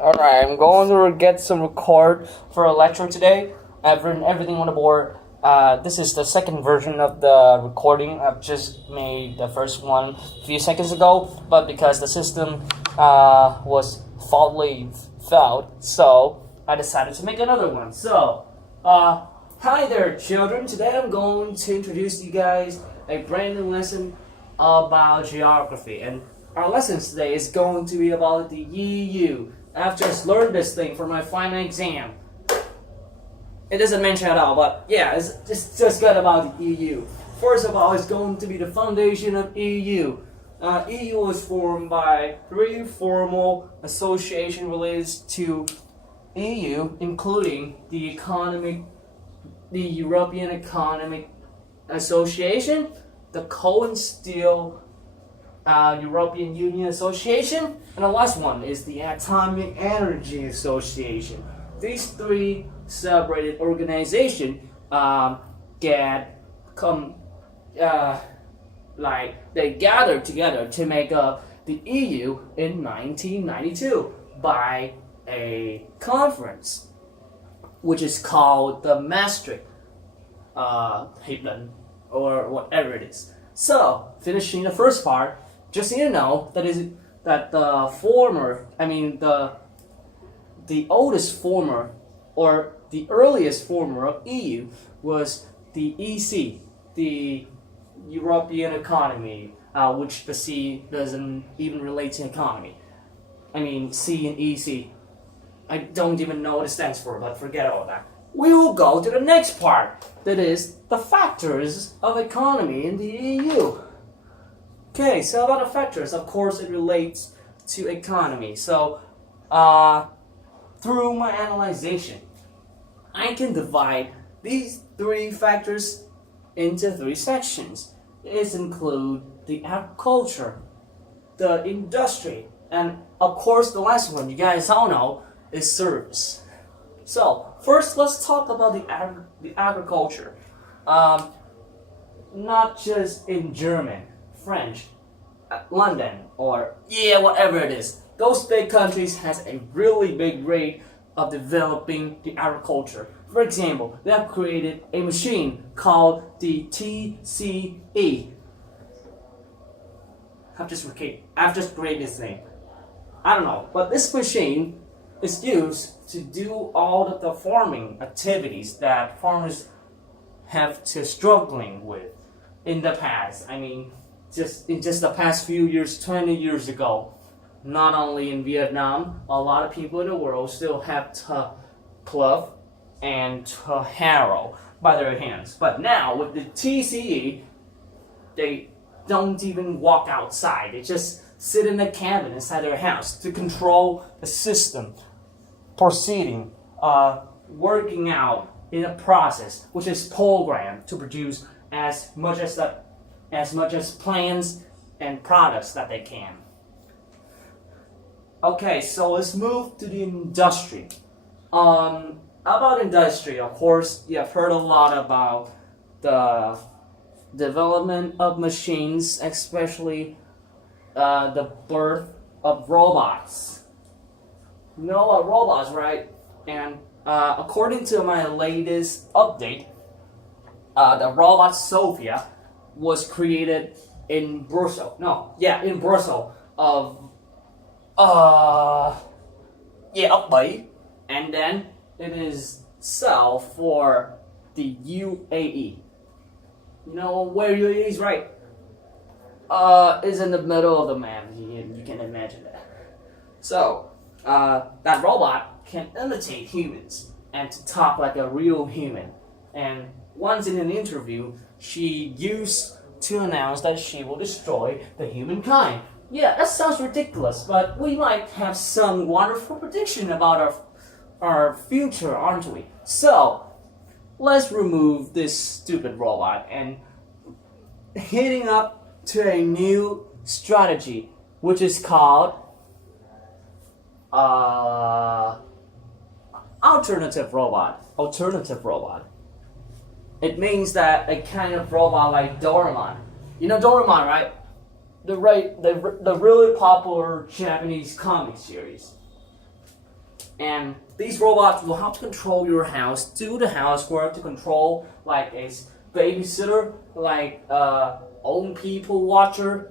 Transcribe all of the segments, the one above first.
Alright, I'm going to get some record for a lecture today. I've written everything on the board. This is the second version of the recording. I've just made the first one a few seconds ago, but because the system was failed, so I decided to make another one. So, hi there, children. Today I'm going to introduce you guys a brand new lesson about geography, and our lesson today is going to be about the EU. I've just learned this thing for my final exam. It doesn't mention at all, but yeah, it's just good about the EU. First of all, it's going to be the foundation of EU. EU was formed by three formal associations related to EU, including the European Economic Association, the Coal and Steel European Union Association, and the last one is the Atomic Energy Association. These three separated organizations they gathered together to make up the EU in 1992 by a conference, which is called the Maastricht Hitler or whatever it is. So, finishing the first part, just so you know, that the oldest former or the earliest former of EU was the EC, the European economy, which the C doesn't even relate to economy. I mean, C and EC. I don't even know what it stands for, but forget all that. We will go to the next part, that is the factors of economy in the EU. Okay, so about the factors, of course it relates to economy. So, through my analyzation, I can divide these three factors into three sections. These include the agriculture, the industry, and of course the last one, you guys all know, is service. So, first let's talk about the agriculture. Not just in German, French, London, or whatever it is. Those big countries has a really big rate of developing the agriculture. For example, they have created a machine called the TCE. I've just created this name. I don't know, but this machine is used to do all of the farming activities that farmers have to struggling with in the past. I mean, just the past few years, 20 years ago, not only in Vietnam, a lot of people in the world still have to plow and to harrow by their hands. But now with the TCE, they don't even walk outside. They just sit in a cabin inside their house to control the system proceeding, working out in a process which is programmed to produce as much as plants and products that they can. Okay, so let's move to the industry. About industry, of course, you have heard a lot about the development of machines, especially the birth of robots. You know what robots, right? And according to my latest update, the robot Sophia was created in Brussels. In Brussels Upbay, and then it is sell for the UAE. You know where UAE is, right? Is in the middle of the map. You can imagine that. So, that robot can imitate humans and to talk like a real human. And once in an interview, she used to announce that she will destroy the humankind. Yeah, that sounds ridiculous, but we might have some wonderful prediction about our future, aren't we? So, let's remove this stupid robot and heading up to a new strategy, which is called alternative robot. It means that a kind of robot like Doraemon. You know Doraemon, right? The really popular Japanese comic series. And these robots will help to control your house, do the housework, to control like a babysitter, like old people watcher.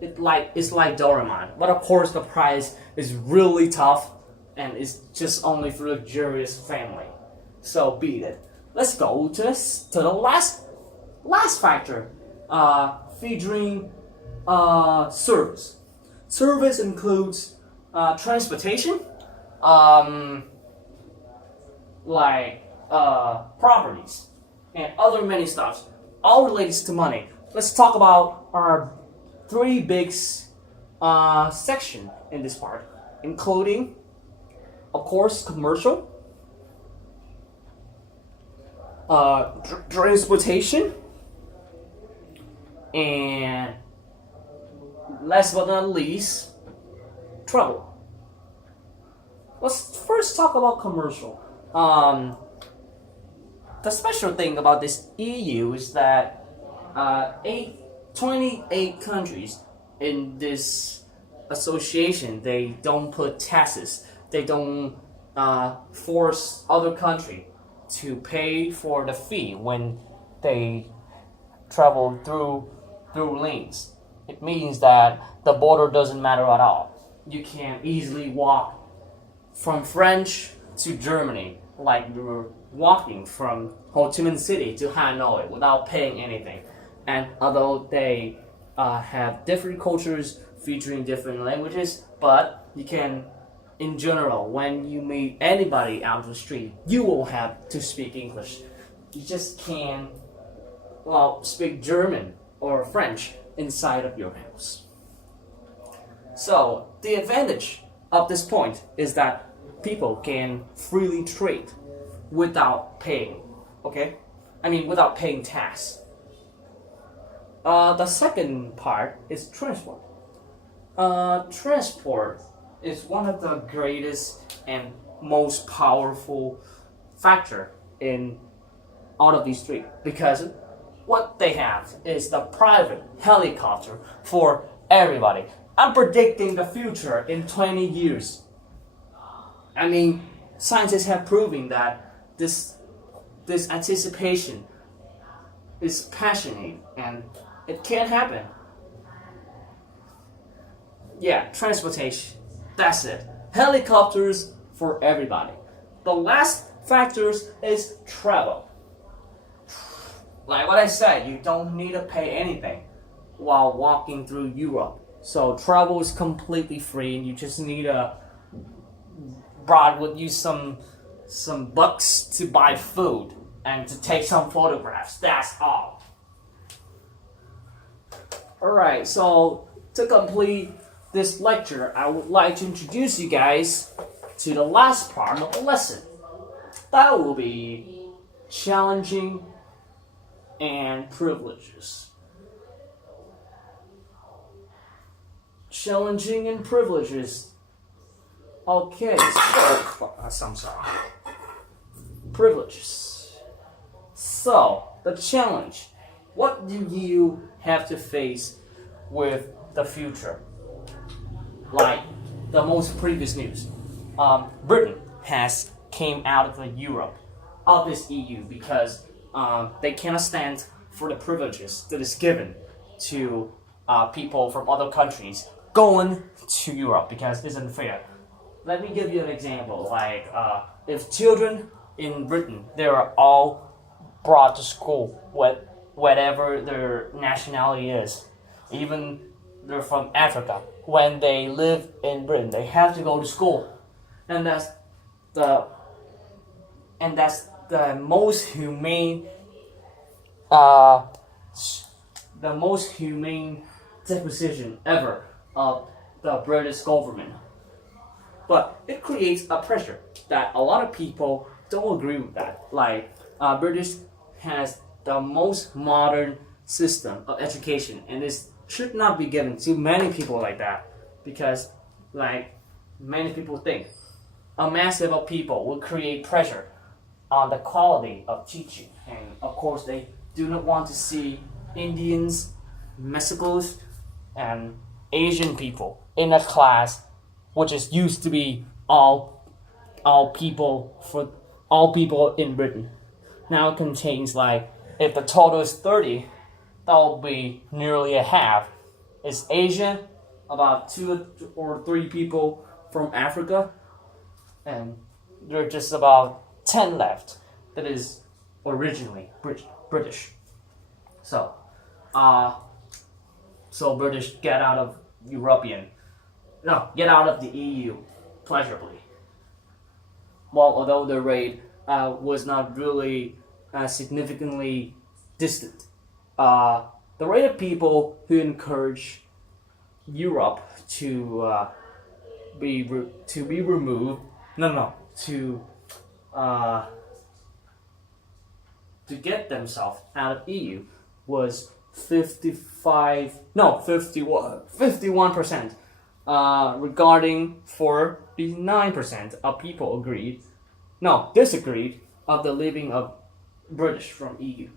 It's like Doraemon, but of course the price is really tough, and it's just only for a luxurious family. So beat it. Let's go to the last factor, featuring service. Service includes transportation, like properties, and other many stuff, all related to money. Let's talk about our three big section in this part, including, of course, commercial, transportation, and last but not least, travel. Let's first talk about commercial. The special thing about this EU is that 28 countries in this association, they don't put taxes. They don't force other country to pay for the fee when they travel through lanes. It means that the border doesn't matter at all. You can easily walk from French to Germany like we were walking from Ho Chi Minh City to Hanoi without paying anything. And although they have different cultures featuring different languages, but you can, in general, when you meet anybody out on the street, you will have to speak English. You just can't, speak German or French inside of your house. So the advantage of this point is that people can freely trade without paying, without paying tax. The second part is transport. Transport is one of the greatest and most powerful factor in all of these three, because what they have is the private helicopter for everybody. I'm predicting the future in 20 years. Scientists have proven that this anticipation is passionate and it can happen. Yeah, transportation. That's it. Helicopters for everybody. The last factors is travel. Like what I said, you don't need to pay anything while walking through Europe. So travel is completely free, and you just need to brought with you some bucks to buy food and to take some photographs. That's all. Alright, so to complete this lecture, I would like to introduce you guys to the last part of the lesson. That will be challenging and privileges. Challenging and privileges. Okay, so I'm sorry. Privileges. So, the challenge. What do you have to face with the future? Like the most previous news. Britain has came out of the Europe, of this EU, because they cannot stand for the privileges that is given to people from other countries going to Europe, because it's unfair. Let me give you an example. Like, if children in Britain, they are all brought to school, whatever their nationality is, even they're from Africa. When they live in Britain, they have to go to school, and that's the most humane, disposition ever of the British government. But it creates a pressure that a lot of people don't agree with that. Like, British has the most modern system of education, and this should not be given to many people like that, because, like, many people think a massive of people will create pressure on the quality of teaching, and of course they do not want to see Indians, Mexicans, and Asian people in a class which is used to be all all people in Britain. Now it contains like, if the total is 30, that will be nearly a half. It's Asia, about 2 or 3 people from Africa, and there are just about 10 left that is originally British. So, British get out of get out of the EU pleasurably. Well, although the rate was not really significantly distant, the rate of people who encourage Europe to be removed, to get themselves out of EU was 51%. Regarding 49% of people disagreed of the leaving of British from EU.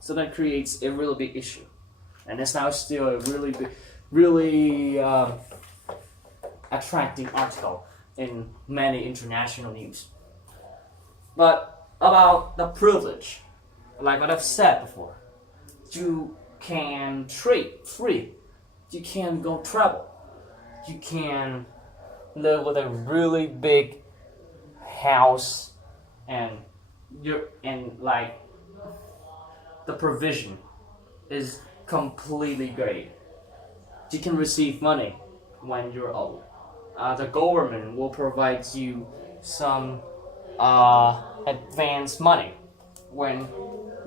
So that creates a really big issue, and it's now still a really attracting article in many international news. But about the privilege, like what I've said before, you can trade free, you can go travel, you can live with a really big house, and the provision is completely great. You can receive money when you're old. The government will provide you some advance money when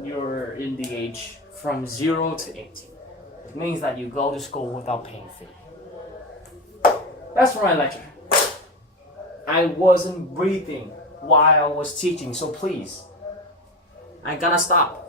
you're in the age from 0 to 18. It means that you go to school without paying fee. That's for my lecture. I wasn't breathing while I was teaching, so please, I gotta stop.